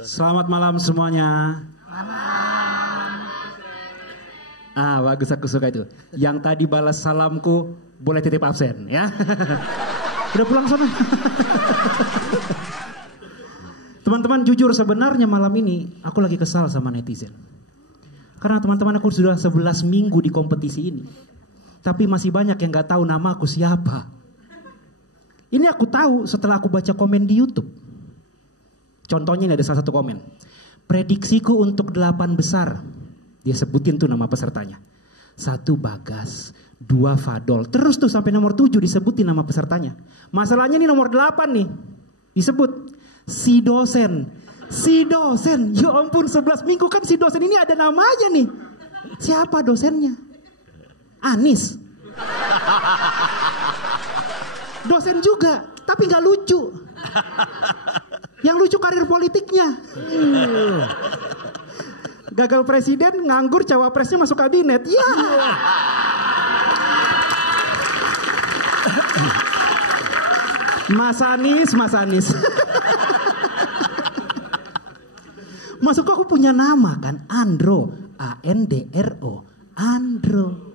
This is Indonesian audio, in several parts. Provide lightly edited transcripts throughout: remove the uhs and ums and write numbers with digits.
Selamat malam semuanya. Bagus, aku suka itu. Yang tadi balas salamku boleh titip absen ya. Udah pulang sana. Teman-teman, jujur sebenarnya malam ini aku lagi kesal sama netizen. Karena teman-teman, aku sudah 11 minggu di kompetisi ini, tapi masih banyak yang gak tahu nama aku siapa. Ini aku tahu setelah aku baca komen di YouTube. Contohnya ini ada salah satu komen. Prediksiku untuk 8 besar. Dia sebutin tuh nama pesertanya. 1 Bagas, 2 Fadol. Terus tuh sampai nomor 7 disebutin nama pesertanya. Masalahnya nih nomor 8 nih. Disebut si dosen. Si dosen. Ya ampun, 11 minggu kan si dosen ini ada namanya nih. Siapa dosennya? Anies. Dosen juga, tapi gak lucu. Yang lucu karir politiknya. Gagal presiden, nganggur, cawapresnya masuk kabinet. Ya. Mas Anies. Masuk aku punya nama kan, Andro, A-N-D-R-O, Andro.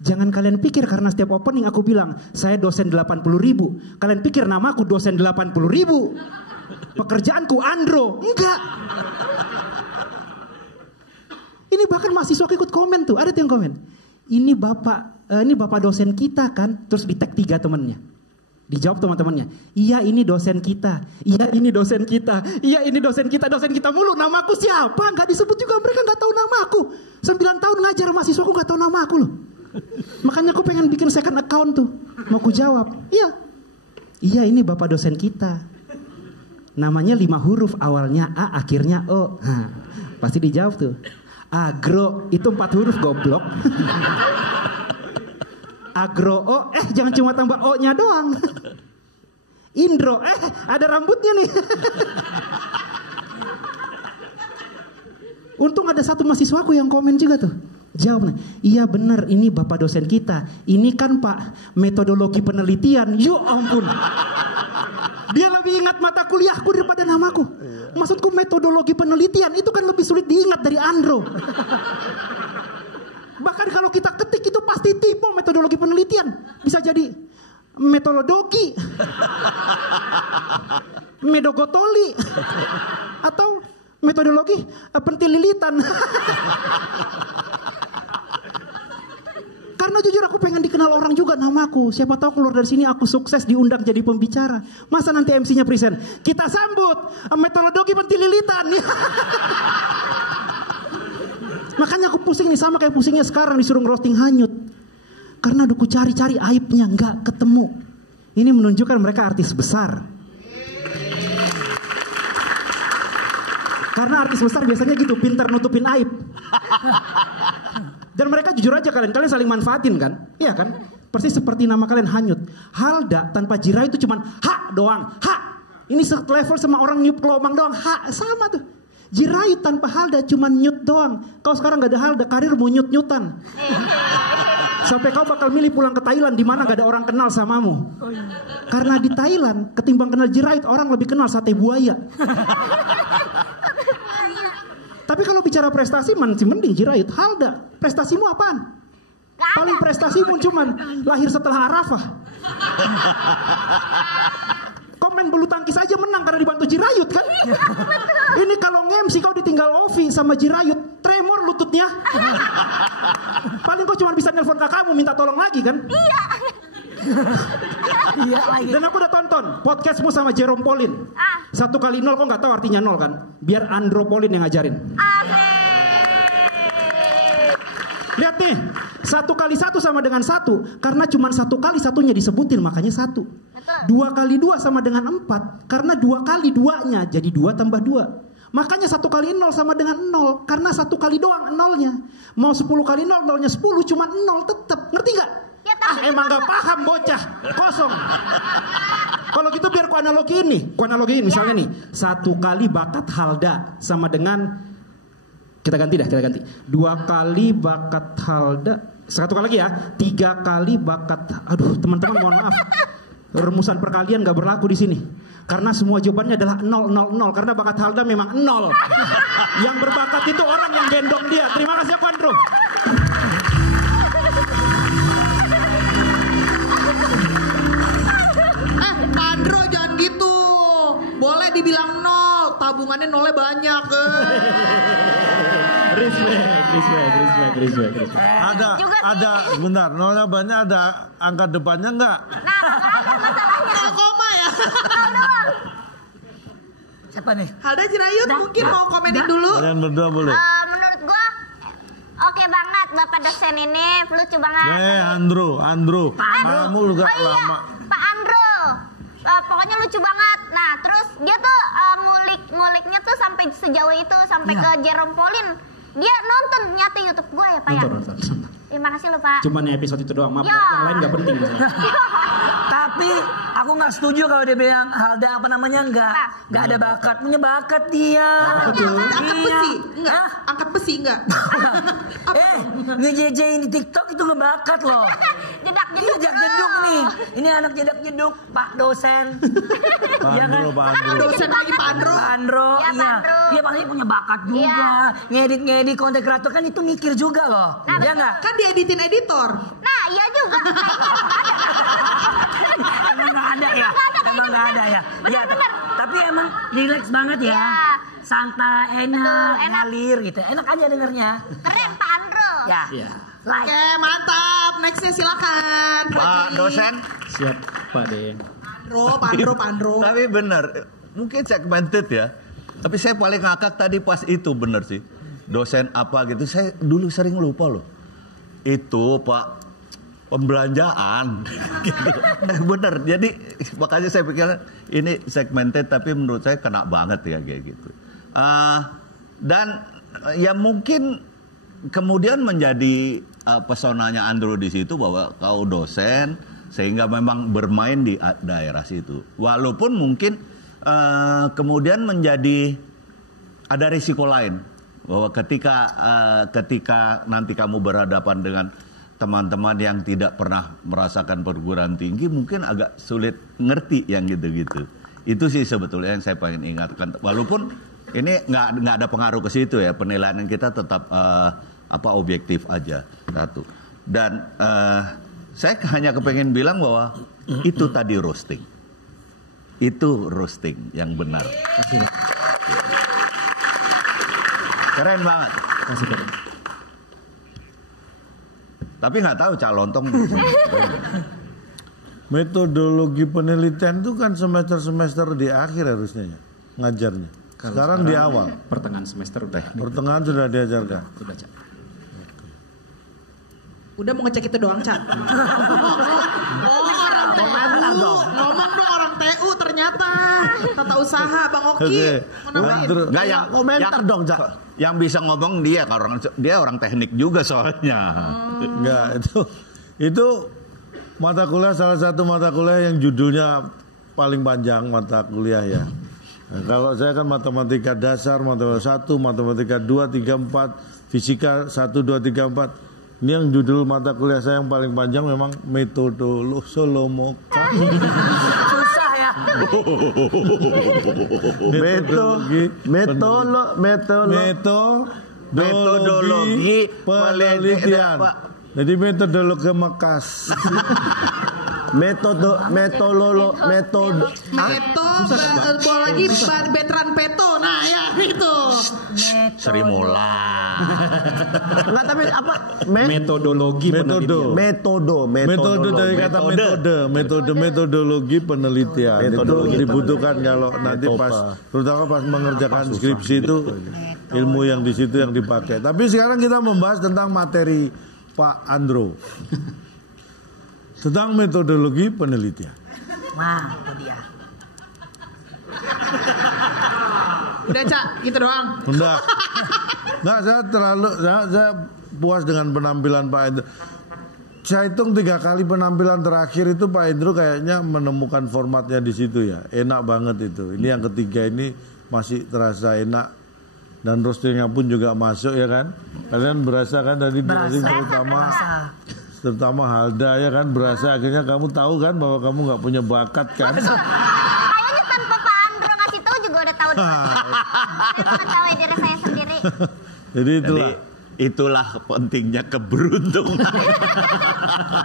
Jangan kalian pikir karena setiap opening aku bilang saya dosen 80.000. Kalian pikir nama aku dosen 80.000. Pekerjaanku Andro. Enggak. Ini bahkan mahasiswa ikut komen tuh. Ada tuh yang komen. Ini bapak dosen kita kan. Terus di tag 3 temennya. Dijawab teman-temannya. Iya ini dosen kita. Iya ini dosen kita. Iya ini dosen kita. Dosen kita mulu. Nama aku siapa? Gak disebut juga. Mereka gak tahu nama aku. 9 tahun ngajar mahasiswa aku gak tahu nama aku loh. Makanya aku pengen bikin second account tuh. Mau ku jawab. Iya. Iya ini bapak dosen kita. Namanya 5 huruf. Awalnya A, akhirnya O. Pasti dijawab tuh. Agro. Itu 4 huruf goblok. Agro O. Jangan cuma tambah O-nya doang. Indro. Ada rambutnya nih. Untung ada satu mahasiswaku yang komen juga tuh. Jawab, iya benar ini bapak dosen kita. Ini kan pak metodologi penelitian. Yo ampun. Dia lebih ingat mata kuliahku daripada namaku. Maksudku metodologi penelitian itu kan lebih sulit diingat dari Andro. Bahkan kalau kita ketik itu pasti tipe metodologi penelitian. Bisa jadi metodologi, medogotoli, atau metodologi pentililitan. Karena jujur aku pengen dikenal orang juga namaku. Siapa tahu keluar dari sini aku sukses diundang jadi pembicara. Masa nanti MC-nya present? Kita sambut metodologi pentililitan. Makanya aku pusing nih sama kayak pusingnya sekarang disuruh ngerosting Hanyut. Karena udah ku cari-cari aibnya nggak ketemu. Ini menunjukkan mereka artis besar. Karena artis besar biasanya gitu, pintar nutupin aib. Dan mereka jujur aja kalian saling manfaatin kan? Iya kan? Persis seperti nama kalian Hanyut. Halda tanpa Jira itu cuman ha doang, ha. Ini level sama orang niup kelomang doang, ha sama tuh. Jirayut tanpa Halda cuman nyut doang. Kau sekarang gak ada Halda, karir mau nyut-nyutan. Sampai kau bakal milih pulang ke Thailand di mana gak ada orang kenal samamu. Karena di Thailand ketimbang kenal Jirayut orang lebih kenal sate buaya. Tapi kalau bicara prestasi masih mending Jirayut. Halda, prestasimu apaan? Paling prestasimu cuman lahir setelah Arafah. Komen bulu tangkis aja menang karena dibantu Jirayut kan? Ini kalau nge-MC kau ditinggal Ovi sama Jirayut, tremor lututnya. Paling kau cuma bisa nelpon kakakmu minta tolong lagi kan? Iya. Dan aku udah tonton podcastmu sama Jerome Pauline. 1 kali 0 kok nggak tahu artinya 0 kan? Biar Andro Pauline yang ngajarin. Lihat nih, 1 kali 1 sama dengan 1. Karena cuma 1 kali 1-nya disebutin makanya 1. 2 kali 2 sama dengan 4. Karena 2 kali 2-nya jadi 2 tambah 2. Makanya 1 kali 0 sama dengan 0. Karena 1 kali doang 0-nya. Mau 10 kali 0, 0-nya 10 cuma 0 tetap. Ngerti gak? Ya, emang gak paham bocah. Kosong. Kalau gitu biar ku analogiin misalnya nih. 1 kali bakat Halda sama dengan, kita ganti. 2 kali bakat Halda. 1 kali lagi ya. 3 kali bakat. Aduh teman-teman mohon maaf. Rumusan perkalian gak berlaku di sini. Karena semua jawabannya adalah 000 karena bakat Halda memang 0. Yang berbakat itu orang yang gendong dia. Terima kasih Pak Andrew. Pak Andro jangan gitu. Boleh dibilang 0, tabungannya 0-nya banyak. Respect. Ada, bentar, 0-nya banyak, ada angka depannya enggak? Nah, koma ya. Siapa nih? Halda Jirayut mungkin mau komenin dulu. Kalian berdua boleh. Menurut gua oke banget Bapak dosen ini, lucu banget. Andrew. Kamu juga lama. Pak Andrew. Pokoknya lucu banget. Nah, terus dia tuh nguliknya tuh sampai sejauh itu, sampai ke Jerome Pauline. Dia nonton nyata YouTube gue ya, Pak ya. Terima kasih loh, Pak. Cuman episode itu doang, maaf. Ya. Yang lain gak penting. Tapi aku nggak setuju kalau dia bilang Halda nggak ada bakat. Punya bakat dia. Angkat besi enggak? Angkat besi enggak? Ngejejein di TikTok itu nggak bakat loh. Jedak jeduk nih. Ini anak jedak jeduk Pak dosen. Iya kan? Pak Dosen lagi Pak Andro. Pak Andro, Ya, Pak Andro. Dia pasti punya bakat juga. Ngedit konten kreator kan itu mikir juga loh. Ya nggak? Kan dieditin editor. Nah, iya juga. Emang nggak ada ya? Iya, tapi emang relax banget ya. Ya. Santai, Betul, enak. ngalir gitu. Enak aja dengernya. Keren Pak Andro. Ya. Like. Oke, mantap. Nextnya silakan. Pak dosen. Siap, Pak De. Pak Andro. Tapi benar, mungkin segmented ya. Tapi saya paling ngakak tadi pas itu benar sih. Dosen apa gitu, saya dulu sering lupa loh. Itu Pak pembelanjaan gitu. Bener, jadi makanya saya pikir ini segmented tapi menurut saya kena banget ya kayak gitu. Dan ya mungkin kemudian menjadi pesonanya Andrew di situ bahwa kau dosen sehingga memang bermain di daerah situ. Walaupun mungkin kemudian menjadi ada risiko lain bahwa ketika nanti kamu berhadapan dengan teman-teman yang tidak pernah merasakan perguruan tinggi mungkin agak sulit ngerti yang gitu-gitu. Itu sih sebetulnya yang saya pengen ingatkan. Walaupun ini nggak ada pengaruh ke situ ya, penilaian kita tetap objektif aja satu. Dan saya hanya kepengen bilang bahwa itu tadi roasting. Itu roasting yang benar. Keren banget. Tapi nggak tahu Cak Lontong. Metodologi penelitian itu kan semester-semester di akhir harusnya ngajarnya. Sekarang di awal. Pertengahan semester udah. Pertengahan sudah diajarkan. Udah, Cak. Udah mau ngecek itu doang, Cak. Orang TU. Ngomong dong orang TU ternyata. Tata usaha Bang Oki. Mau nambahin? Nggak yang komentar dong Cak. Yang bisa ngomong dia orang teknik juga soalnya. Enggak, itu mata kuliah, salah satu mata kuliah yang judulnya paling panjang mata kuliah ya. Nah, kalau saya kan matematika dasar, matematika 1, matematika 2, 3, 4, fisika 1, 2, 3, 4. Ini yang judul mata kuliah saya yang paling panjang memang metodologi Solomoka. Susah ya. Metodologi penelitian. Jadi metodologi Mekas. Meto lagi Betran Peto. Nah ya itu. Sri Mula. Enggak, tapi apa? Metodologi penelitian. Metode dari kata metodologi penelitian. Itu dibutuhkan kalau nanti pas, terutama pas mengerjakan skripsi itu ilmu yang di situ yang dipakai. Tapi sekarang kita membahas tentang materi Pak Andrew. Tentang metodologi penelitian. Wah, itu dia. Udah Cak, gitu doang. Enggak, saya puas dengan penampilan Pak Andrew. Saya hitung 3 kali penampilan terakhir itu Pak Andrew kayaknya menemukan formatnya di situ ya. Enak banget itu. Ini yang ketiga ini masih terasa enak. Dan roastingnya pun juga masuk ya kan. Kalian berasa kan tadi terutama Halda ya kan, berasa akhirnya kamu tahu kan bahwa kamu nggak punya bakat kan. Kayaknya tanpa Pak udah. Saya mengetahui diri saya sendiri. Jadi itulah. Itulah pentingnya keberuntungan.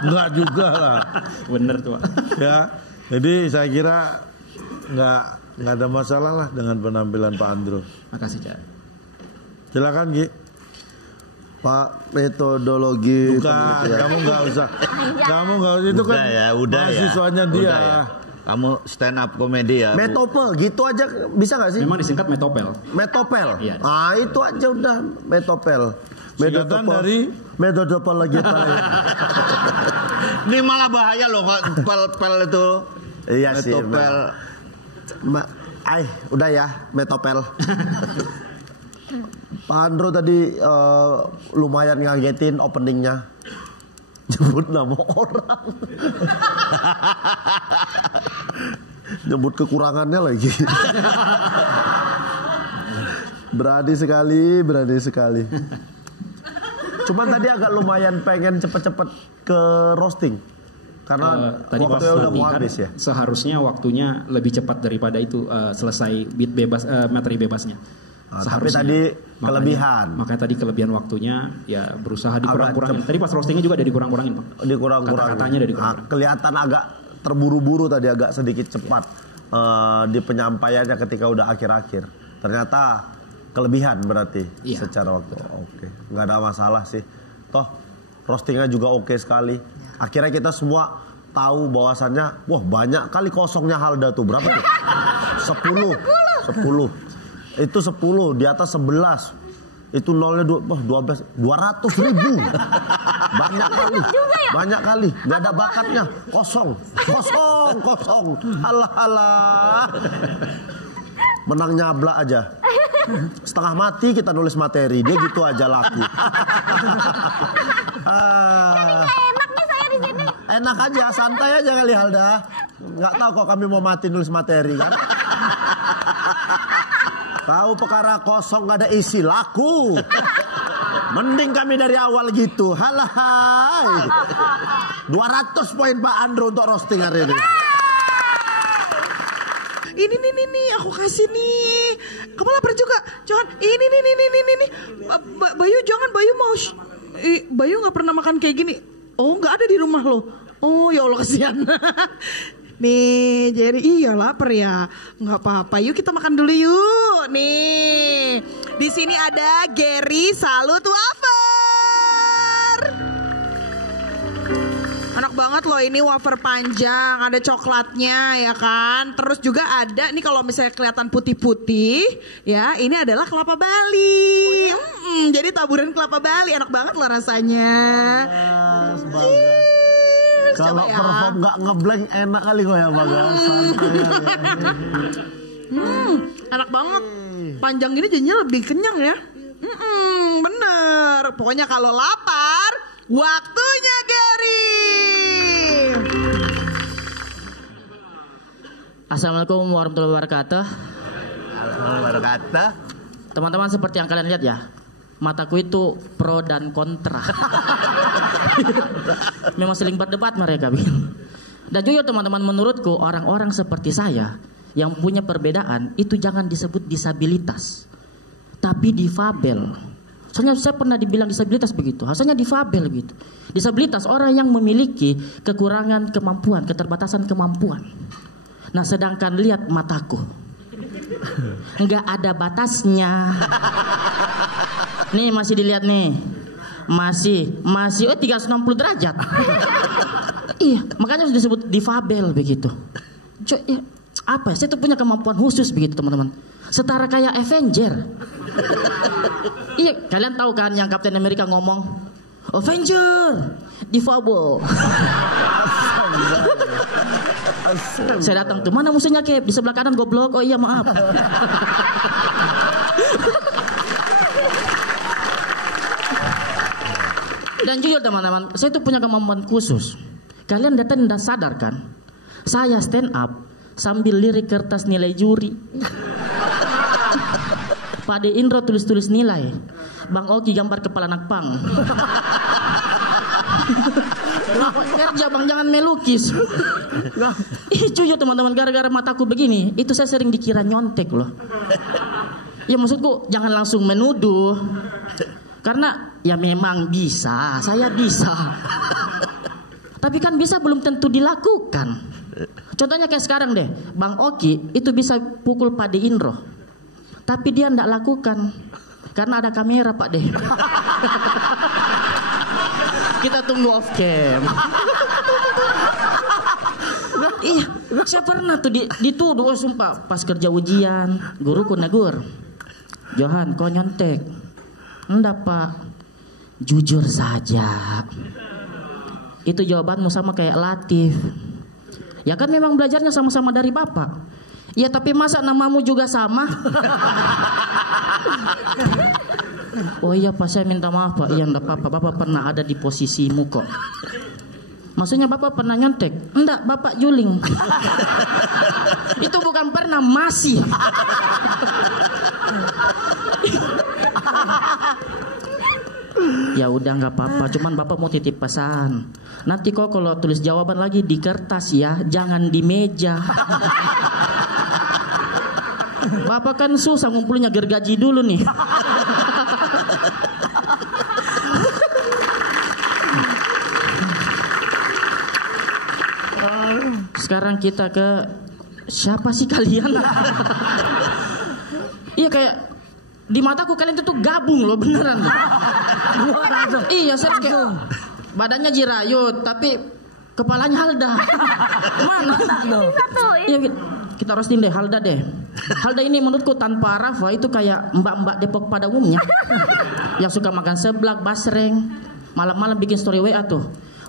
Enggak juga lah. Bener tuh Pak. Ya, jadi saya kira nggak ada masalah lah dengan penampilan Pak Andro. Makasih Cak. Silakan Gi. Pak, metodologi Bukan, penelitian. kamu nggak usah. Kamu nggak usah, itu kan Udah mahasiswanya dia. Udah ya. Kamu stand up komedi ya. Metope gitu aja bisa nggak sih? Memang disingkat metopel. Metopel. Iya. Ah, itu aja udah metopel. Singkatan dari metodologi. Ini malah bahaya loh pel itu. Iya sih. Metopel. Udah ya, metopel. Pak Andro tadi lumayan ngagetin openingnya. Nyebut nama orang. Nyebut kekurangannya lagi. Berani sekali. Cuman tadi agak lumayan pengen cepet-cepet ke roasting. Karena tadi pas waktunya udah mau latihan, habis ya. seharusnya waktunya lebih cepat daripada itu selesai beat bebas materi bebasnya. Tapi tadi kelebihan. Makanya tadi kelebihan waktunya ya berusaha dikurang-kurangin. Tadi pas roastingnya juga ada dikurang-kurangin Pak. Dikurang-kurangin. Kata-katanya ada dikurang-kurangin. Kelihatan agak terburu-buru tadi, agak sedikit cepat di penyampaiannya ketika udah akhir-akhir. Ternyata kelebihan berarti secara waktu. Oke, nggak ada masalah sih. Toh roastingnya juga oke sekali. Akhirnya kita semua tahu bahwasannya, wah banyak kali kosongnya Halda tuh. Berapa tuh? 10. Itu 10, di atas 11. Itu nolnya 12, 200.000. Banyak kali. Gak ada bakatnya. Kosong. Alah. Menang nyablak aja. Setengah mati kita nulis materi. Dia gitu aja laku. Enak nih saya di sini. Enak aja, santai aja kali Halda. Nggak tahu kok kami mau mati nulis materi kan. Tahu perkara kosong nggak ada isi, laku. Mending kami dari awal gitu. Halahai. 200 poin Pak Andro untuk roasting hari ini. Ini nih, aku kasih nih. Kamu lapar juga? Jangan. Ini nih. Bayu jangan, Bayu mau. Bayu nggak pernah makan kayak gini. Oh, nggak ada di rumah lo. Oh, ya Allah kasihan. Nih, jadi iya lapar ya. Nggak apa-apa, yuk kita makan dulu yuk. Nih, di sini ada Gary Salut Wafer. Enak banget loh ini wafer panjang, ada coklatnya ya kan. Terus juga ada, nih kalau misalnya kelihatan putih-putih, ya ini adalah kelapa Bali. Jadi taburan kelapa Bali, enak banget loh rasanya. Kalau ya. perform nggak ngeblank enak kali kok ya Bagas. Enak banget. Panjang gini jadinya lebih kenyang ya. Bener. Pokoknya kalau lapar, waktunya Gary. Assalamualaikum warahmatullahi wabarakatuh. Teman-teman, seperti yang kalian lihat ya, mataku itu pro dan kontra. Memang saling berdebat mereka. Dan jujur teman-teman, menurutku orang-orang seperti saya yang punya perbedaan itu jangan disebut disabilitas, tapi difabel. Soalnya saya pernah dibilang disabilitas begitu, harusnya difabel gitu. Disabilitas orang yang memiliki kekurangan kemampuan, keterbatasan kemampuan. Nah, sedangkan lihat mataku, nggak ada batasnya. Nih masih dilihat nih, masih 360 derajat. Iya, makanya harus disebut difabel begitu. Ya, apa ya? Saya tuh punya kemampuan khusus begitu teman-teman. Setara kayak Avenger. Iya, kalian tahu kan yang Captain America ngomong, Avenger, difabel. Saya datang tuh, mana musuhnya Cap? Di sebelah kanan goblok. Oh iya maaf. Dan jujur teman-teman, saya tuh punya kemampuan khusus. Kalian datang dan sadar kan? Saya stand up sambil lirik kertas nilai juri. Pak De Indro tulis-tulis nilai, Bang Oki gambar kepala anak pang. Kerja bang, jangan melukis. Jujur teman-teman, gara-gara mataku begini, itu saya sering dikira nyontek loh. Ya maksudku jangan langsung menuduh. Karena ya memang bisa, saya bisa. Tapi kan bisa belum tentu dilakukan. Contohnya kayak sekarang deh, Bang Oki itu bisa pukul Pak De Indro. Tapi dia enggak lakukan. Karena ada kamera Pak De. Kita tunggu off cam. Iya, saya pernah tuh dituduh, sumpah. Pas kerja ujian, guruku negur. Johan, kau nyontek. Enggak Pak, jujur saja. Itu jawabanmu sama kayak Latif. Ya kan memang belajarnya sama-sama dari Bapak. Ya tapi masa namamu juga sama? Oh iya Pak, saya minta maaf Pak. Iya enggak apa-apa, Bapak pernah ada di posisimu kok. Maksudnya Bapak pernah nyontek? Enggak, Bapak juling. Itu bukan pernah, masih. Ya udah nggak apa-apa, cuman Bapak mau titip pesan. Nanti kok kalau tulis jawaban lagi di kertas ya, jangan di meja. Bapak kan susah ngumpulnya, gergaji dulu nih. Sekarang kita ke siapa sih kalian? Iya kayak di mataku kalian tuh gabung loh, beneran loh. Iya, saya kayak badannya Jirayut tapi kepalanya Halda. Mana? Iya, kita roasting deh Halda deh. Halda ini menurutku tanpa Rafa itu kayak mbak-mbak Depok pada umumnya. Yang suka makan seblak, basreng, malam-malam bikin story WA tuh.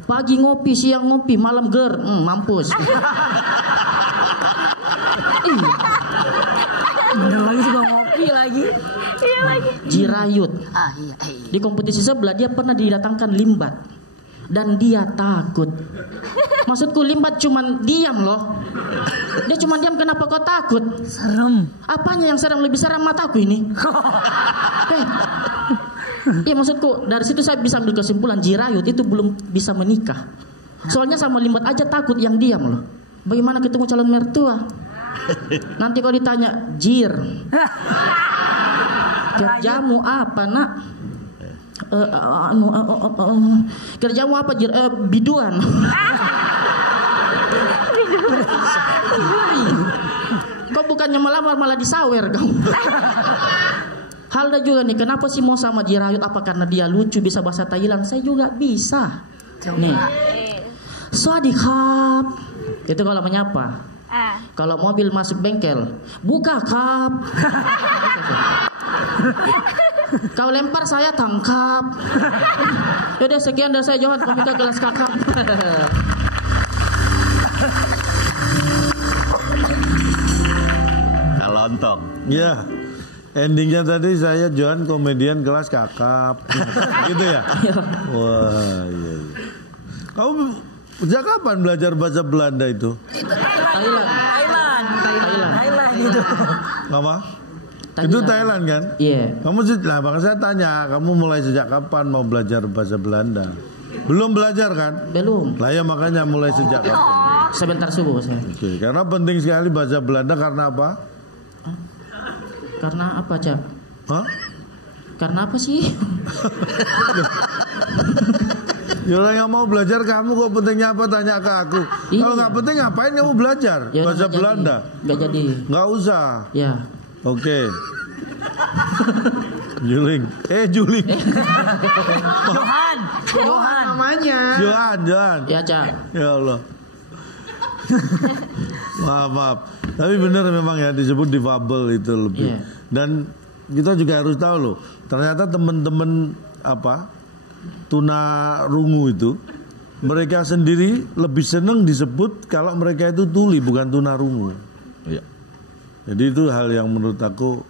Pagi ngopi, siang ngopi, malam ger, mampus. Bener lagi suka ngopi lagi. Iya lagi. Jirayut. Iya. Di kompetisi sebelah dia pernah didatangkan Limbat dan dia takut. Maksudku Limbat cuman diam loh. Dia cuma diam, kenapa kau takut? Serem. Apanya yang serem? Lebih serem mataku ini. Iya maksudku dari situ saya bisa ambil kesimpulan Jirayut itu belum bisa menikah. Soalnya sama Limbat aja takut yang diam loh. Bagaimana ketemu calon mertua? Nanti kalau ditanya Jir, kerjamu apa nak? Kerjamu apa Jir? Biduan. Kau bukannya melamar malah disawer kau. Halda juga nih, kenapa sih mau sama Jirayut? Apa karena dia lucu, bisa bahasa Thailand? Saya juga bisa. Nih, Swadikap. Itu kalau menyapa. Kalau mobil masuk bengkel, buka kap. Kau lempar saya tangkap. Yaudah sekian dari saya Johan, komika gelas kakap. Lontong. Ya, endingnya tadi saya Johan komedian kelas kakap. Gitu ya? Wah, iya. Kamu sejak kapan belajar bahasa Belanda itu? Thailand gitu. Apa? Itu Thailand kan? Iya. Kamu lah, makanya saya tanya, kamu mulai sejak kapan mau belajar bahasa Belanda? Belum belajar kan? Belum. Lah ya makanya mulai sejak kapan? Sebentar subuh saya. Oke, karena penting sekali bahasa Belanda karena apa? Karena apa, Cak? Hah? Karena apa sih? Ya orang yang mau belajar kamu kok pentingnya apa tanya ke aku. Iya. Kalau nggak penting ngapain kamu belajar Ya, bahasa nggak Belanda? Nggak jadi. Nggak usah. Ya. Oke. Juling. Juling. Johan. Namanya. Johan. Ya, Cak. Ya Allah. Maaf. Tapi benar memang ya disebut difabel itu lebih. Iya. Dan kita juga harus tahu loh. Ternyata teman-teman tuna rungu itu mereka sendiri lebih senang disebut kalau mereka itu tuli bukan tuna rungu. Iya. Jadi itu hal yang menurut aku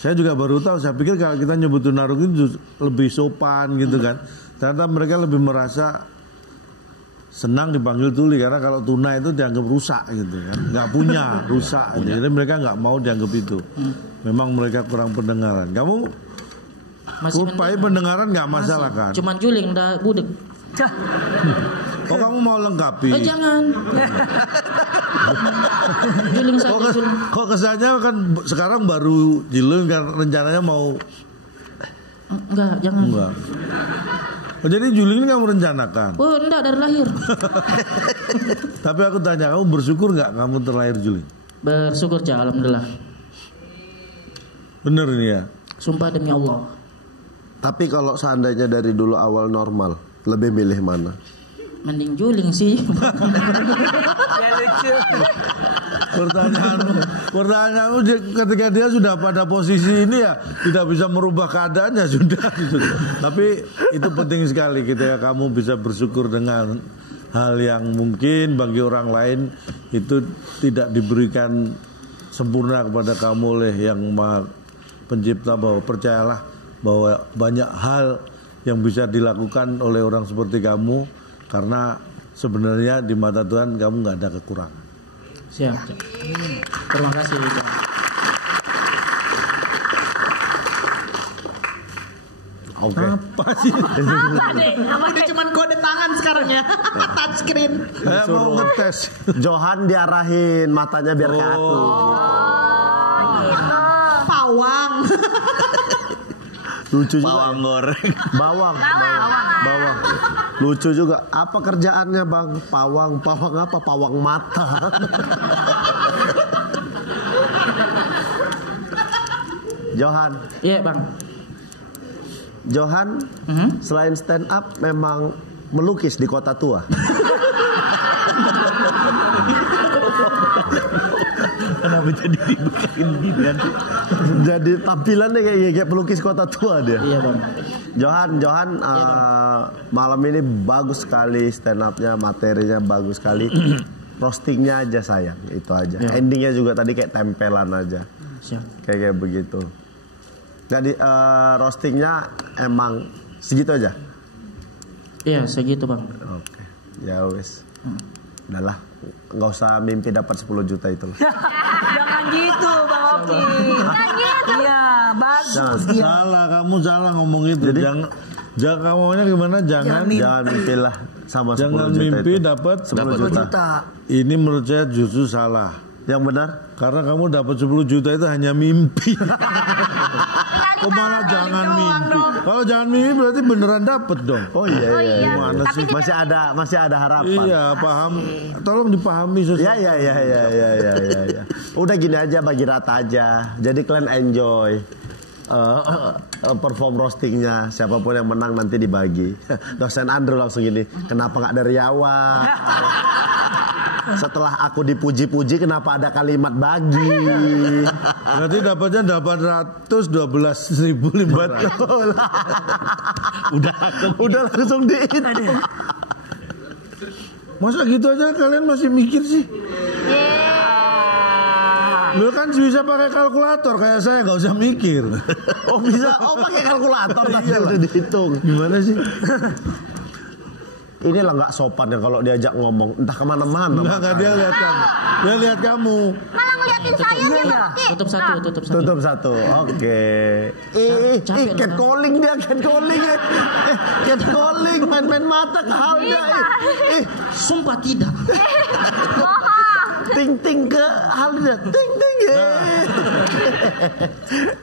saya juga baru tahu. Saya pikir kalau kita nyebut tuna rungu itu lebih sopan gitu kan. Ternyata mereka lebih merasa senang dipanggil tuli karena kalau tuna itu dianggap rusak gitu kan, nggak punya, rusak. Jadi mereka nggak mau dianggap itu. Memang mereka kurang pendengaran. Kamu Masih pendengaran nggak masalah kan? Cuman juling udah budek. Oh kamu mau lengkapi? Jangan. Juling saja. Kok kesannya kan sekarang baru juling kan rencananya mau? Enggak, jangan. Enggak. Oh, jadi juling ini kamu rencanakan? Oh enggak, dari lahir. Tapi aku tanya, kamu bersyukur nggak kamu terlahir juling? Bersyukur Cak, alhamdulillah. Bener nih ya? Sumpah demi Allah. Tapi kalau seandainya dari dulu awal normal, lebih milih mana? Mending juling sih. Ya lucu. Pertanyaanmu ketika dia sudah pada posisi ini ya tidak bisa merubah keadaannya sudah gitu. Tapi itu penting sekali gitu ya, kamu bisa bersyukur dengan hal yang mungkin bagi orang lain itu tidak diberikan sempurna kepada kamu oleh Yang Maha Pencipta. Bahwa percayalah bahwa banyak hal yang bisa dilakukan oleh orang seperti kamu, karena sebenarnya di mata Tuhan kamu nggak ada kekurangan. Siap. Terima kasih. Oke. Apa sih? Ini cuma kode tangan sekarang ya. Touchscreen. Saya mau ngetes. Johan diarahin matanya biar kayak aku. Pawang. Lucu juga. Bawang goreng. Bawang. Lucu juga. Apa kerjaannya bang? Pawang apa? Pawang mata. Johan. Iya bang. Johan selain stand up memang melukis di kota tua. Kenapa jadi dibukain gini nanti? Jadi tampilannya kayak pelukis kota tua dia. Iya bang. Johan malam ini bagus sekali stand up-nya, materinya bagus sekali. Roastingnya aja sayang, itu aja. Ya. Endingnya juga tadi kayak tempelan aja. Siap. Kayak begitu. Jadi roastingnya emang segitu aja. Iya segitu bang. Oke, ya wes. Udahlah, nggak usah mimpi dapat 10 juta itu. Jangan gitu Bang Oki. Iya, bagus dia. Salah, kamu salah ngomong itu. Jadi, jangan kamu maunya gimana? Jangan mimpilah sama 10 jangan juta mimpi itu. dapat 10 juta. Ini menurut saya justru salah. Yang benar? Karena kamu dapat 10 juta itu hanya mimpi. Kok malah jangan mimpi? Kalau jangan mimpi berarti beneran dapat dong. Oh iya. Gimana sih? Masih ada harapan. Iya, paham. Tolong dipahami Ya. Udah gini aja, bagi rata aja. Jadi kalian enjoy perform roastingnya. Siapapun yang menang nanti dibagi. Dosen Andrew langsung gini, kenapa nggak dari awal? Setelah aku dipuji-puji, kenapa ada kalimat bagi? Berarti dapatnya 812.500. Betul. Udah langsung dihitung. Masa gitu aja kalian masih mikir sih? Lu kan bisa pakai kalkulator, kayak saya nggak usah mikir. Oh bisa, pakai kalkulator tadi udah dihitung. Gimana sih? Inilah nggak sopan ya kalau diajak ngomong entah kemana-mana. Enggak, dia lihat kamu. Dia lihat kamu. Malah ngeliatin saya sih Bang Oki. Tutup satu. Oke. Catcalling dia, catcalling. Catcalling, main-main mata ke Halda. Sumpah tidak. Ting-ting ke Halda. Ting-ting ya.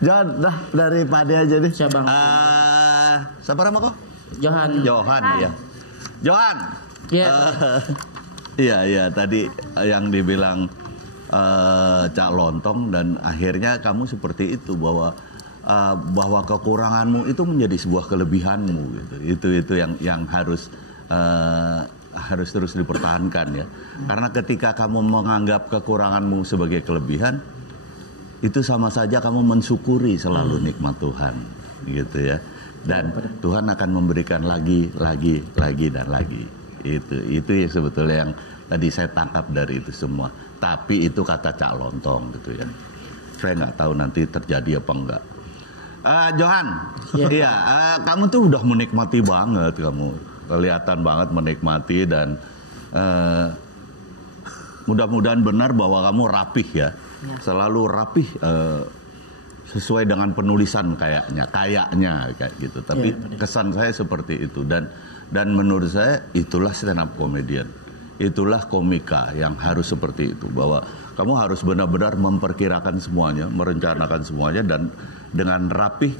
Jangan dah dari Pade aja deh. Siap bang. Siapa nama kok? Johan. Ya. Johan. Iya tadi yang dibilang Cak Lontong, dan akhirnya kamu seperti itu bahwa kekuranganmu itu menjadi sebuah kelebihanmu gitu. Itu yang harus terus dipertahankan ya. Karena ketika kamu menganggap kekuranganmu sebagai kelebihan, itu sama saja kamu mensyukuri selalu nikmat Tuhan gitu ya. Dan Tuhan akan memberikan lagi dan lagi. Itu yang sebetulnya yang tadi saya tangkap dari itu semua. Tapi itu kata Cak Lontong gitu ya. Saya nggak tahu nanti terjadi apa enggak. Johan, kamu tuh udah menikmati banget, kamu kelihatan banget menikmati, dan mudah-mudahan benar bahwa kamu rapih ya. Selalu rapih sesuai dengan penulisan kayaknya kayak gitu. Tapi kesan saya seperti itu, dan menurut saya itulah stand up comedian. Itulah komika yang harus seperti itu, bahwa kamu harus benar-benar memperkirakan semuanya, merencanakan semuanya, dan dengan rapih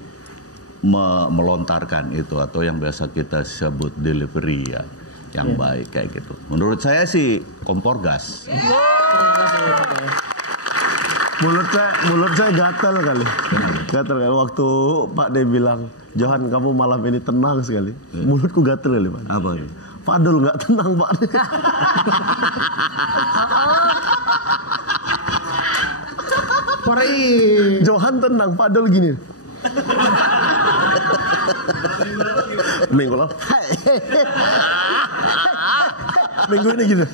melontarkan itu, atau yang biasa kita sebut delivery ya, yang baik kayak gitu. Menurut saya sih kompor gas. Mulut saya gatal kali. Waktu Pak De bilang, Johan kamu malam ini tenang sekali. Mulutku gatal kali, Pak. Apa itu? Fadul nggak tenang, Pak. Johan tenang, Fadul gini. Minggu lalu, minggu ini gitu.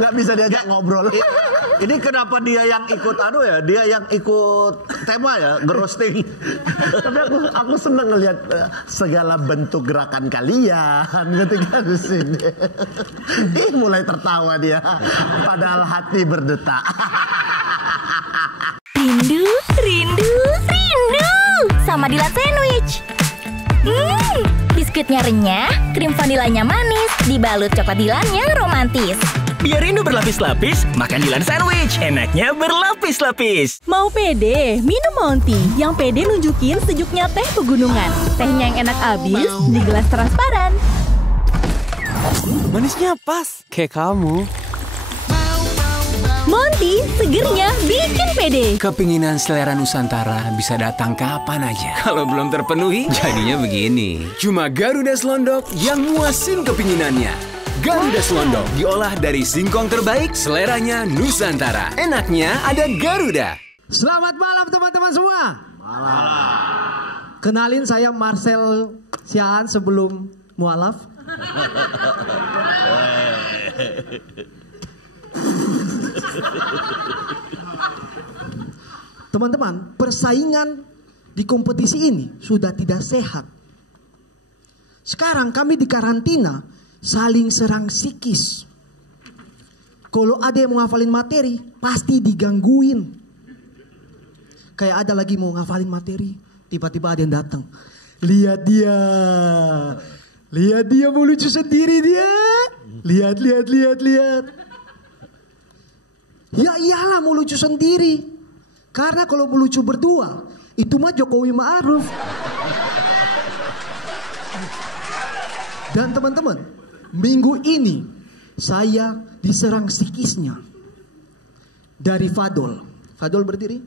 Nggak bisa diajak ngobrol. Ini kenapa dia yang ikut dia yang ikut tema ya, gerosting. Tapi aku seneng ngelihat segala bentuk gerakan kalian ketika di sini. Mulai tertawa dia, padahal hati berdetak. Rindu sama Dilan Sandwich. Biskuitnya renyah, krim vanilanya manis, dibalut coklat Dilan yang romantis. Biar rindu berlapis-lapis, makan Dilan Sandwich. Enaknya berlapis-lapis. Mau pede? Minum Monty. Yang pede nunjukin sejuknya teh pegunungan. Tehnya yang enak abis di gelas transparan. Manisnya pas, kayak kamu. Monty, segernya bikin pede. Kepinginan selera Nusantara bisa datang kapan aja. Kalau belum terpenuhi, jadinya begini. Cuma Garuda Selondok yang muasin kepinginannya. Garuda Selondok diolah dari singkong terbaik, seleranya Nusantara. Enaknya ada Garuda. Selamat malam teman-teman semua. Malam. Kenalin, saya Marcel Siaan sebelum mualaf. Teman-teman, persaingan di kompetisi ini sudah tidak sehat. Sekarang kami di karantina, saling serang psikis. Kalau ada yang mau ngafalin materi, pasti digangguin. Kayak ada lagi mau ngafalin materi, tiba-tiba ada yang datang. Lihat dia mau lucu sendiri dia. Lihat. Ya iyalah mau lucu sendiri. Karena kalau mau lucu berdua, itu mah Jokowi Ma'ruf. Dan teman-teman, minggu ini saya diserang psikisnya dari Fadol. Fadol berdiri.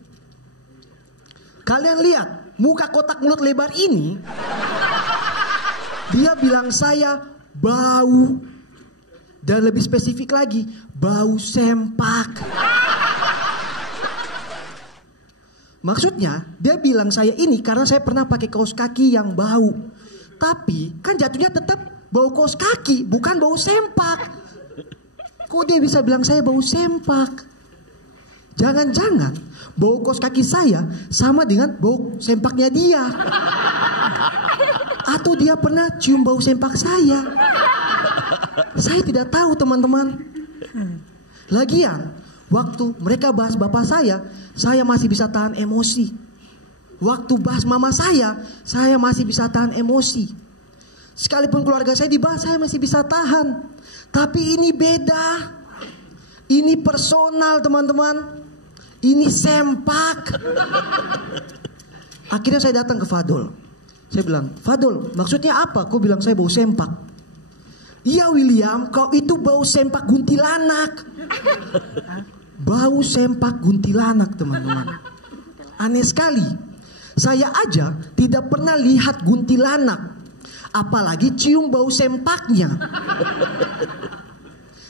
Kalian lihat muka kotak mulut lebar ini. Dia bilang saya bau. Dan lebih spesifik lagi, bau sempak. Maksudnya dia bilang saya ini karena saya pernah pakai kaos kaki yang bau. Tapi kan jatuhnya tetap bau kaos kaki, bukan bau sempak. Kok dia bisa bilang saya bau sempak? Jangan-jangan bau kaos kaki saya sama dengan bau sempaknya dia. Atau dia pernah cium bau sempak saya. Saya tidak tahu teman-teman. Lagian waktu mereka bahas bapak saya masih bisa tahan emosi. Waktu bahas mama saya masih bisa tahan emosi. Sekalipun keluarga saya dibahas, saya masih bisa tahan. Tapi ini beda. Ini personal teman-teman. Ini sempak. Akhirnya saya datang ke Fadol. Saya bilang, Fadol, maksudnya apa? Kau bilang saya bau sempak. Iya William, kau itu bau sempak kuntilanak. Bau sempak kuntilanak teman-teman. Aneh sekali. Saya aja tidak pernah lihat kuntilanak. Apalagi cium bau sempaknya.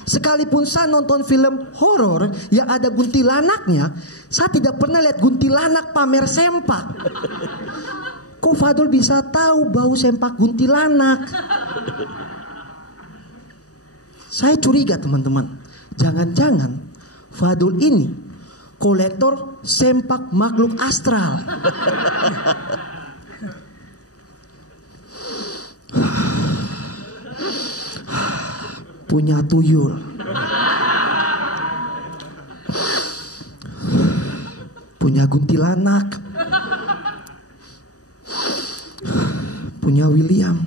Sekalipun saya nonton film horor yang ada kuntilanaknya, saya tidak pernah lihat kuntilanak pamer sempak. Kok Fadol bisa tahu bau sempak kuntilanak? Saya curiga teman-teman. Jangan-jangan Fadol ini kolektor sempak makhluk astral. Punya tuyul. punya kuntilanak, punya William.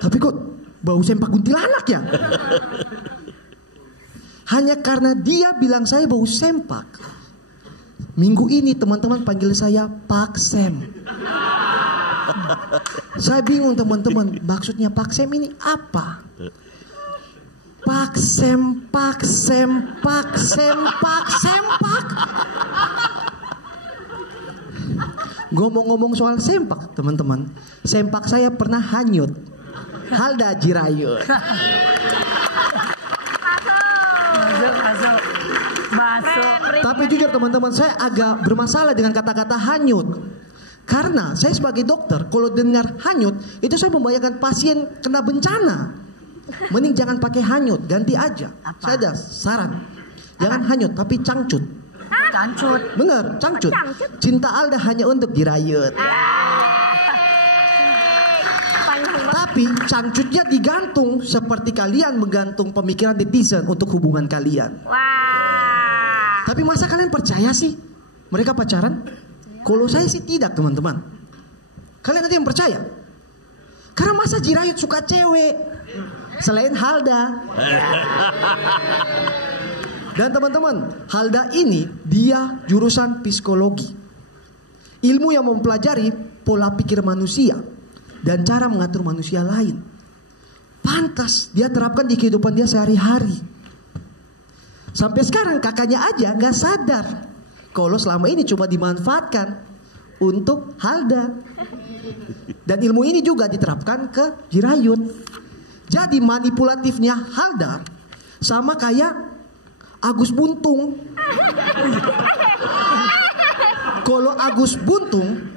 Tapi kok bau sempak kuntilanak ya? Hanya karena dia bilang saya bau sempak. Minggu ini teman-teman panggil saya Pak Sem. Saya bingung teman-teman, maksudnya Pak Sem ini apa? Pak Sem, Pak Sem, Pak Sem, Pak Sempak. Ngomong-ngomong soal sempak teman-teman, sempak saya pernah hanyut. Halda Jirayut. Masuk. Tapi jujur teman-teman, saya agak bermasalah dengan kata-kata hanyut. Karena saya sebagai dokter, kalau dengar hanyut, itu saya membayangkan pasien kena bencana. Mending jangan pakai hanyut, ganti aja. Saya ada saran. Jangan hanyut, tapi cangcut. Cangcut. Bener, cangcut. Cinta Alda hanya untuk dirayut. Tapi cangcutnya digantung seperti kalian menggantung pemikiran netizen untuk hubungan kalian. Tapi masa kalian percaya sih mereka pacaran? Kalau saya sih tidak teman-teman. Kalian ada yang percaya? Karena masa Jirayut suka cewek selain Halda. Dan teman-teman, Halda ini dia jurusan psikologi. Ilmu yang mempelajari pola pikir manusia dan cara mengatur manusia lain. Pantas dia terapkan di kehidupan dia sehari-hari. Sampai sekarang kakaknya aja gak sadar kalau selama ini cuma dimanfaatkan untuk Halda. Dan ilmu ini juga diterapkan ke Jirayut. Jadi manipulatifnya Halda sama kayak Agus Buntung. Kalau Agus buntung,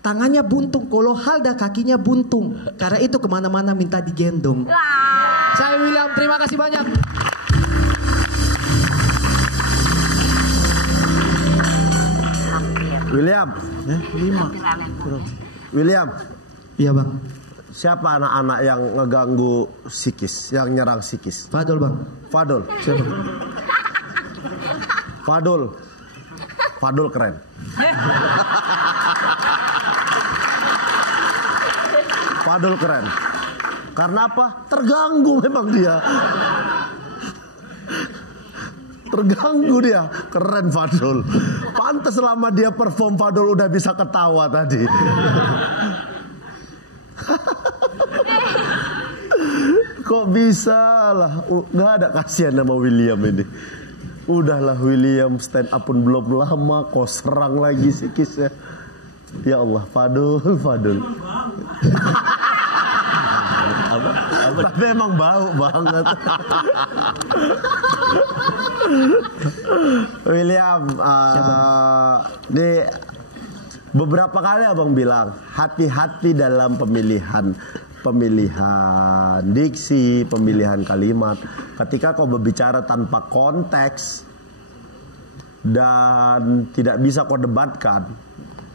tangannya buntung. Kalau Halda kakinya buntung. Karena itu kemana-mana minta digendong. Saya William, terima kasih banyak. William. William. Iya bang. Siapa anak-anak yang ngeganggu psikis, yang nyerang psikis? Fadol bang. Fadol. Siapa? Fadol. Fadol keren. Fadol keren. Karena apa? Terganggu memang dia. Terganggu dia. Keren Fadol. Pantes selama dia perform Fadol udah bisa ketawa tadi. Kok bisa lah. Gak ada kasihan sama William ini. Udahlah William, stand up pun belum lama, kau serang lagi psikisnya. Ya Allah, Fadol. Tapi emang bau banget. William, di beberapa kali abang bilang hati-hati dalam pemilihan diksi, pemilihan kalimat. Ketika kau berbicara tanpa konteks dan tidak bisa kau debatkan,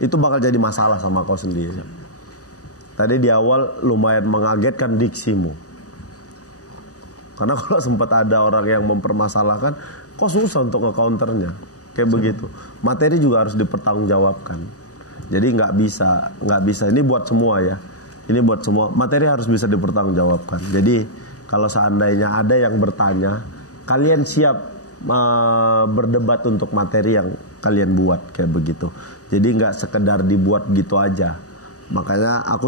itu bakal jadi masalah sama kau sendiri. Tadi di awal lumayan mengagetkan diksimu. Karena kalau sempat ada orang yang mempermasalahkan, kok susah untuk nge-counternya. Kayak begitu. Materi juga harus dipertanggungjawabkan. Jadi nggak bisa. Ini buat semua ya. Ini buat semua. Materi harus bisa dipertanggungjawabkan. Jadi kalau seandainya ada yang bertanya, kalian siap berdebat untuk materi yang kalian buat kayak begitu. Jadi nggak sekedar dibuat gitu aja. Makanya aku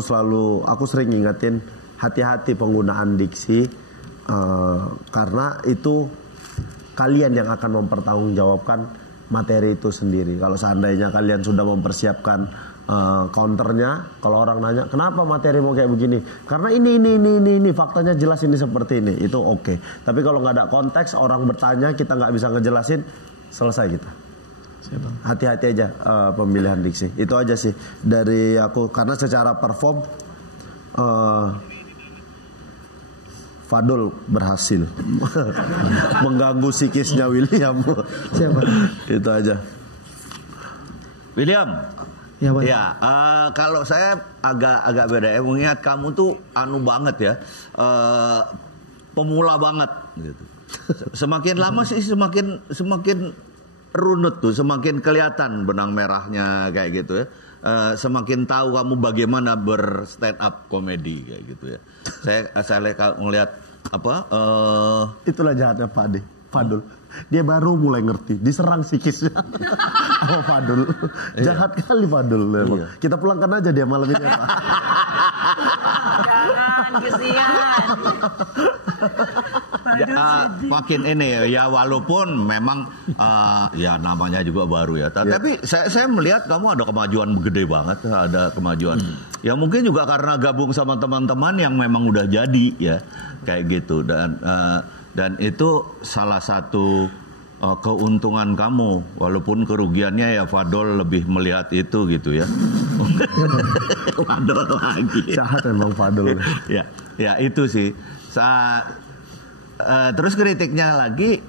sering ingetin hati-hati penggunaan diksi, karena itu kalian yang akan mempertanggungjawabkan materi itu sendiri. Kalau seandainya kalian sudah mempersiapkan counternya, kalau orang nanya kenapa materi mau kayak begini, karena ini faktanya jelas ini seperti ini, itu oke. Tapi kalau nggak ada konteks, orang bertanya kita nggak bisa ngejelasin, selesai kita. Hati-hati aja pemilihan diksi. Itu aja sih dari aku. Karena secara perform Fadol berhasil mengganggu psikisnya William. Siapa? Itu aja. William. Ya, kalau saya agak beda ya. Mengingat kamu tuh anu banget ya, pemula banget gitu. Semakin lama sih semakin runut tuh, semakin kelihatan benang merahnya kayak gitu ya. Semakin tahu kamu bagaimana stand up komedi kayak gitu ya. Saya ngelihat apa? Itulah jahatnya Pak Ade, Fadul. Dia baru mulai ngerti, diserang psikisnya sama Fadul. Jahat kali Fadul. Iya. Kita pulangkan aja dia malam ini Pak. Jangan, kesian. Makin ini ya walaupun memang ya namanya juga baru ya. Tapi saya melihat kamu ada kemajuan gede banget, ada kemajuan. Ya mungkin juga karena gabung sama teman-teman yang memang udah jadi ya kayak gitu dan itu salah satu keuntungan kamu, walaupun kerugiannya ya Fadol lebih melihat itu gitu ya. Fadol lagi. Jahat memang Fadol. ya itu sih. Terus kritiknya lagi,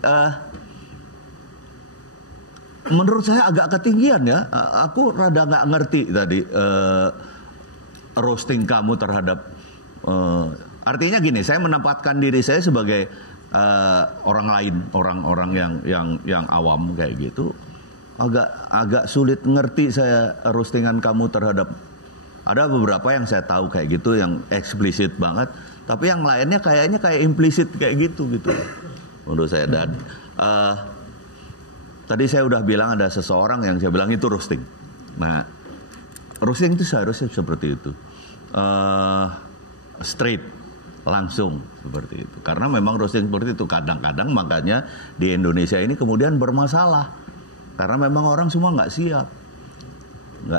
menurut saya agak ketinggian ya. Aku rada nggak ngerti tadi roasting kamu terhadap. Artinya gini, saya menempatkan diri saya sebagai orang lain, orang-orang yang awam kayak gitu. Agak sulit ngerti saya roastingan kamu terhadap. Ada beberapa yang saya tahu kayak gitu yang eksplisit banget. Tapi yang lainnya kayaknya kayak implisit kayak gitu menurut saya. Dan tadi saya udah bilang ada seseorang yang saya bilang itu roasting. Nah, roasting itu seharusnya seperti itu, straight, langsung seperti itu. Karena memang roasting seperti itu kadang-kadang makanya di Indonesia ini kemudian bermasalah. Karena memang orang semua nggak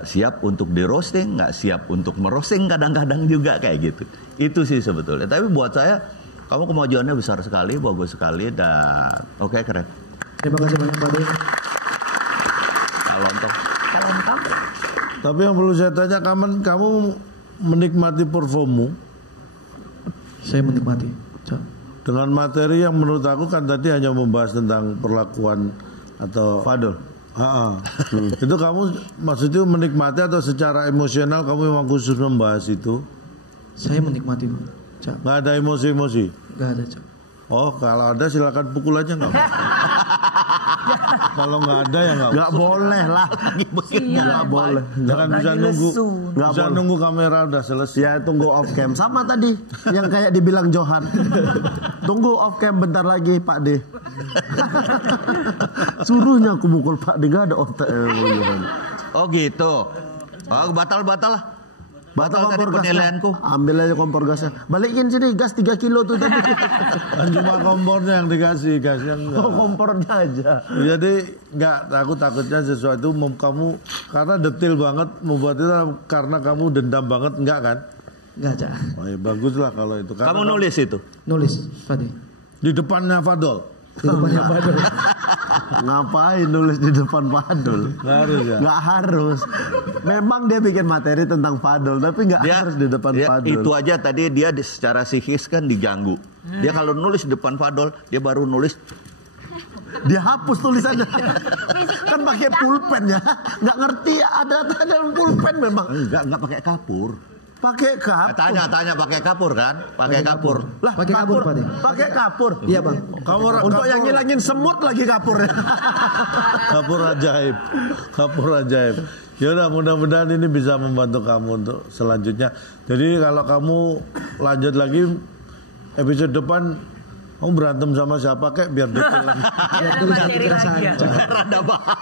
siap untuk di roasting, nggak siap untuk merosting kadang-kadang juga kayak gitu. Itu sih sebetulnya. Tapi buat saya kamu kemajuannya besar sekali, bagus sekali dan oke, keren. Terima kasih banyak Pak De. Kalontong. Tapi yang perlu saya tanya, kamu menikmati performmu? Saya menikmati. Dengan materi yang menurut aku kan tadi hanya membahas tentang perlakuan atau Fadol. Itu kamu maksudnya menikmati atau secara emosional kamu memang khusus membahas itu? Saya menikmati Pak. Nggak ada emosi-emosi? Nggak ada Cak. Oh kalau ada silakan pukul aja nggak? Kalau nggak ada ya nggak boleh lah. Nggak boleh. Jangan bisa nunggu kamera udah selesai. Ya tunggu off cam. Sama tadi yang kayak dibilang Johan. Tunggu off cam bentar lagi Pak De. Suruhnya aku mukul Pak De, nggak ada otak. Oh gitu. Oh batal lah. Batal kompor penilaianku. Ambil aja kompor gasnya. Balikin sini gas 3 kilo tuh tadi. Cuma kompornya yang dikasih, gasnya enggak. Oh kompornya aja. Jadi enggak, aku takutnya sesuatu kamu karena detail banget membuat itu karena kamu dendam banget, enggak kan? Enggak Cak. Oh ya bagus lah kalau itu. Karena kamu nulis itu? Nulis Fadil. Di depannya Fadol. Di depannya Fadol. Ngapain nulis di depan Fadol? Nggak harus ya? Nggak harus. Memang dia bikin materi tentang Fadol, tapi nggak harus di depan Fadol. Itu aja tadi dia secara psikis kan diganggu. Dia kalau nulis di depan Fadol, dia baru nulis. Dia hapus tulisannya. Kan pakai pulpen ya. Nggak ngerti ada pulpen memang. Nggak pakai kapur. Pakai kapur. Tanya pakai kapur kan? Pakai kapur. Lah, pakai kapur, Pak. Pakai kapur. Iya, Bang. Untuk yang ngilangin semut lagi kapur. Kapur ajaib. Kapur ajaib. Ya udah mudah-mudahan ini bisa membantu kamu untuk selanjutnya. Jadi kalau kamu lanjut lagi episode depan kamu berantem sama siapa kek biar detail lagi. Biar tulis hati kira saya. Rada paham.